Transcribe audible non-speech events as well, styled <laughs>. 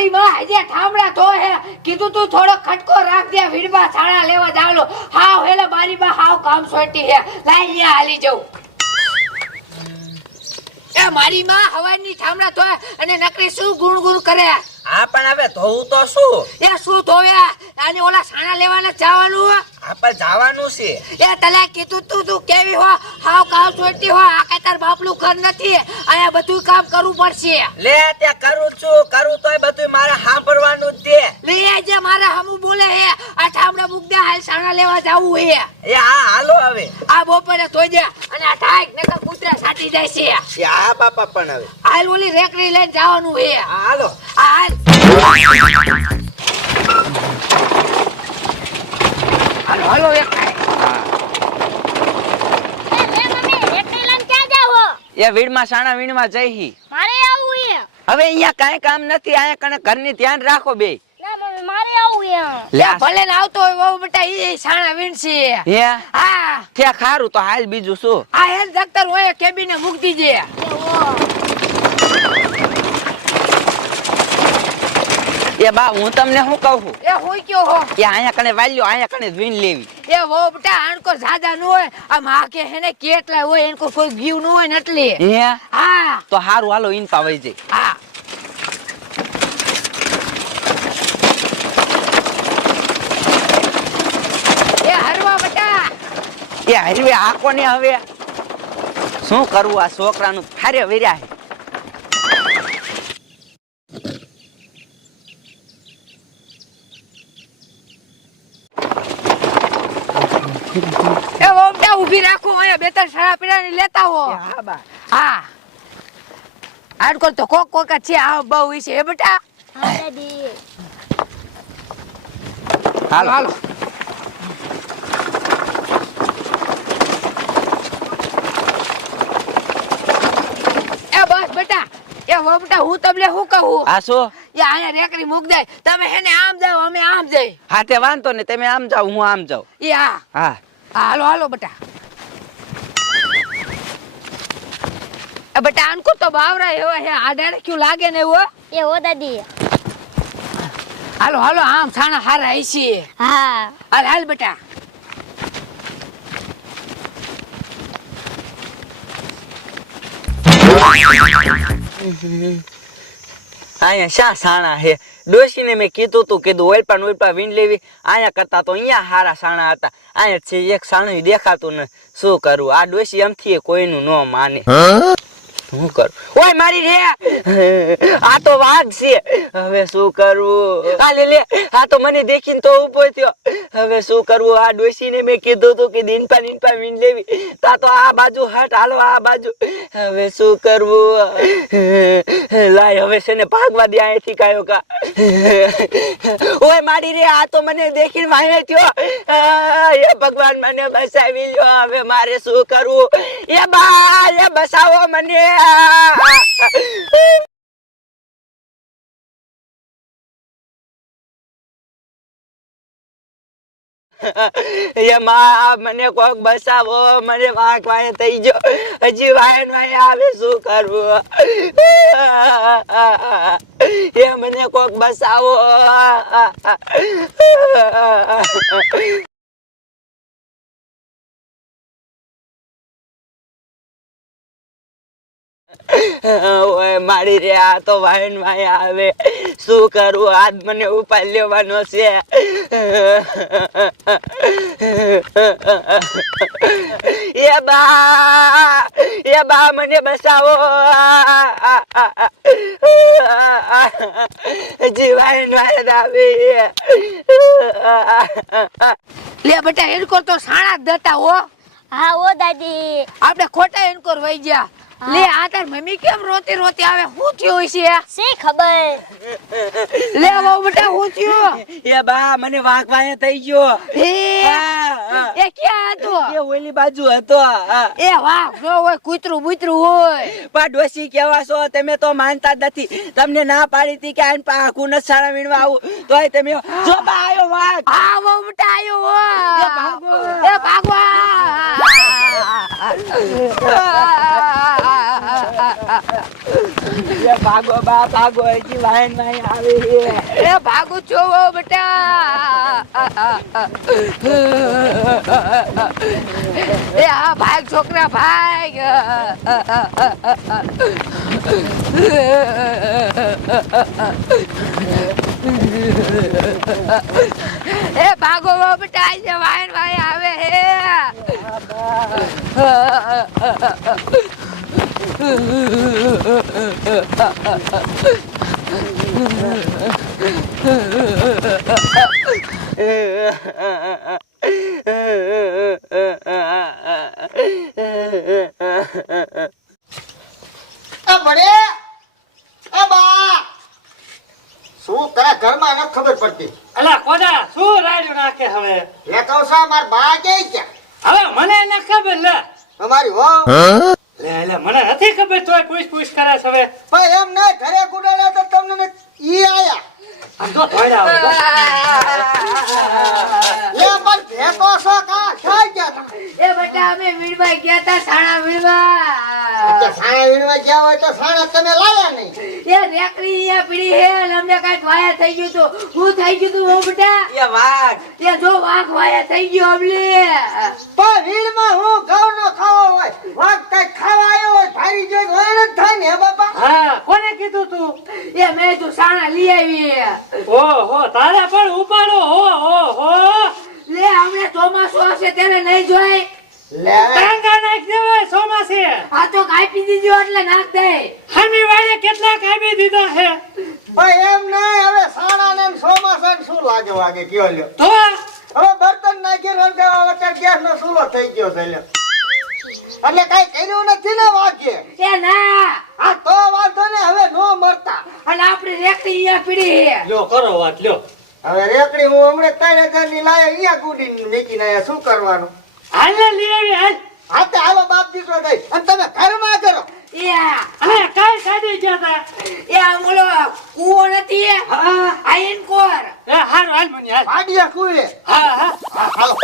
મારી માં આજે ઠામડા તો હે કીધું તું થોડો ખટકો રાખ દે વીડમાં છાણા લેવા જાવલો. હાવ હેલે મારી માં હાવ કામ સોટી હે. લાઈ હાલી જઉં. એ મારી માં હવાની ઠામડા તો અને નકરી શું ગુણ ગુણ કરે? હા પણ હવે ધોવું તો શું? એ શું ધોવે? અને ઓલા સાણા લેવાના જવાનું આપણે જવાનું છે. એ તલે કીધું તું તું કેવી હો? હાવ કાવ સોટી હો. આ કઈ તાર બાપલું ઘર નથી. અહીંયા બધું કામ કરવું પડશે. લે તે કરું છું. કરું તોય બધું મારે સાંભળવાનું લઈ આજે મારે હમુ બોલે હે આ ઠામડા મુક દે હાલ સાણા લેવા જાવું હે. એ હા હાલો હવે. આ બપોરે દે અને આ ઠાક નકર કૂતરા સાટી જાય છે. એ આ બાપા પણ હવે. હાલ ઓલી રેકડી લઈને જવાનું હે. હા હાલો. આ હાલ. હાલો હાલો એક એ વીડમાં સાણા વીણમાં જઈ મારે આવું હવે અહીંયા કાંઈ કામ નથી અહીંયા કને ઘરની ધ્યાન રાખો બે ના મમ્મી મારે આવું છે લે ભલે ને આવતો હોય બહુ બેટા ઈ છાણા વીણશે. હે? હા. થયા ખારું તો હાલ બીજું શું? આ હેલ દખ્તર હોય કેબિને મૂક દીજે એ બા હું તમને શું કહું છું? એ હું કયો હો? કે અહીંયા કણે વાલ્યો અહીંયા કણે વીણ લેવી. એ વો બેટા આણકો જાદા ન હોય. આ માં કે હેને કેટલા હોય એનકો કોઈ ગીવ ન હોય ને એટલે. હે? હા. તો હારું હાલો ઈન પાવાઈ જાય. હા એ હરવા બેટા એ હરવે આકો હવે? શું કરવું આ છોકરાનું? ફારે વેર્યા એ ઊભી રાખો અહીંયા બે ત્રણ સાડા પીડા ને લેતા હો. હા બા. હા. આડકોલ તો કોક કોક છે આ બહુ છે. એ બેટા. હાલો. હાલો એ બસ બેટા એ વો હું તમને શું કહું? આ શું? એ અહીંયા રેકડી મૂક દે. તમે હેને આમ જાઓ અમે આમ જઈ. હા તે વાંધો ને તમે આમ જાઓ હું આમ જાઉં. એ હા. હા. હાલો હાલો બટા. એ બેટા આનકો તો બાવરા એવો હે આડાડે ક્યું લાગે ને એવો એ હો દાદી. હાલો હાલો આમ છાણા હારા આઈસી હા. હાલ હાલ બેટા. અહીંયા શા સાણા હે ડોશીને મેં કીધું તું કીધું ઓલપા ને ઓલપા વીણ લેવી. અહીંયા કરતા તો અહીંયા હારા સાણા હતા. અહીંયા છે, એક સાણું દેખાતું ને શું કરું? આ ડોશી એમથી કોઈનું ન માને. શું કરું? ઓય, મારી રે! આ તો વાઘ છે. હવે શું કરવું? આ લે લે. આ તો મને દેખીને તો ઊભો થયો. હવે શું કરવું? આ ડોસીને મેં કીધું તું કે દિનપા દિનપા વીણ લેવી. તા તો આ બાજુ હટ, હાલો, આ બાજુ. હવે શું કરવું? લાય, હવે છે ને ભાગવા દે અહીંથી કાયો કા ઓય, મારી રે, આ તો મને દેખીને વાહે થયો. એ ભગવાન મને બસાવી લ્યો. હવે મારે શું કરવું? એ બા, એ બસાવો મને. <laughs> એ માં, મને કોક બસાવો, મને વાંક વાય થઈ ગયો. હજી વાયન વાય આવે, શું કરવું? <laughs> એ મને કોક બસાવો. <laughs> ઓય મારી રે આ તો વાયન વાય આવે. શું કરું? આજ મને ઉપાય લેવાનો છે. એ બા એ બા મને બસાવો જીવાય વાય આવે. લે બેટા એનકોર તો સાણા જ દતા હો. હા ઓ દાદી. આપણે ખોટા એનકોર વહી ગયા. લે આ તાર મમ્મી કેમ રોતી રોતી આવે? શું થયું છે શી ખબર? લે બહુ બેટા હું થયું? એ બા મને વાંક વાય થઈ ગયો. એ એ ક્યાં હતો? એ ઓલી બાજુ હતો એ વાહ જો હોય કૂતરું બૂતરું હોય. પા ડોસી કેવા છો? તમે તો માનતા જ નથી. તમને ના પાડી હતી કે આને પાકું ન સારા વીણવા આવું. તોય તમે જો બા આયો વાઘ. આ બહુ બેટા આવ્યો હો એ ભાગો. એ ભાગવા એ ભાગો બા ભાગો હજી આવી એ ભાગો હો બેટા. એ આ ભાગ છોકરા ભાગ. એ ભાગો બેટા આજે વાયન ભાઈ આવે હે શું કરે ઘરમાં ન ખબર પડતી? અલા કોદા શું રાડ્યું નાખે હવે? લે કહું છું માર બા કે હવે મને એને ખબર લે. તમારી હો? મને નથી ખબર તોય પૂછ પૂછ કરે છે હવે. પણ એમ ના ઘરે ગુડાડ્યા તો તમને ઈ આયા. આમ તો લે પણ ભેકો છો કા? એ બેટા અમે વીરભાઈ ગયા તા સાણા વીરવા સાણા વીણવા ગયા હોય તો સાણા તમે લાયા નહીં. એ રેકડી અહીંયા પીડી હે અમને કાંઈક વાયા થઈ ગયું તું. શું થઈ ગયું તું હો બેટા. એ વાઘ. એ જો વાઘ વાયા થઈ ગયો અમને. પણ વીણમાં હું ઘઉં નો ખાવો હોય વાઘ કઈ ખાવા આવ્યો હોય થારી જોઈ હોય ને થાય ને બાપા? હા કોને કીધું તું? એ મેં તું સાણા લઈ આવી. ઓહો તારે પણ ઉપાડો. હો હો હો. લે હમણાં ચોમાસું હશે ત્યારે નહીં જોઈ લે ટાંગા નાખ દેવાય સોમાસી આ તો કાપી દીધો એટલે નાખ દે. હમી વાળે કેટલા કાપી દીધા છે? ભાઈ એમ નહીં હવે સાણા ને ચોમાસા ને શું લાગે વાગે કયો લ્યો. તો હવે બર્તન નાખી રંધાવા વખતે ગેસ નો ચૂલો થઈ ગયો છે લ્યો. એટલે કઈ કર્યું નથી ને વાગે. એ ના. આ તો વાંધો ને હવે નો મરતા. અને આપણી રેકડી અહીંયા પીડી હે લ્યો કરો વાત લ્યો. હવે રેકડી હું હમણાં ત્રણ હજારની લાય અહીંયા કુડીને મેકી આયા શું કરવાનું? હાલ ને લઈ આવી હાલ. હા તે હાલો બાપ દીકરો દઈ અને તમે ઘરમાં કરો. એ હા કાઈ કાઢી ગયા હતા એ આ ઓલો કૂવો નથી એ? હા. Ion core. એ હારું હાલ મને હાલ. ભાડિયા કુએ હા હા. હા હાલો.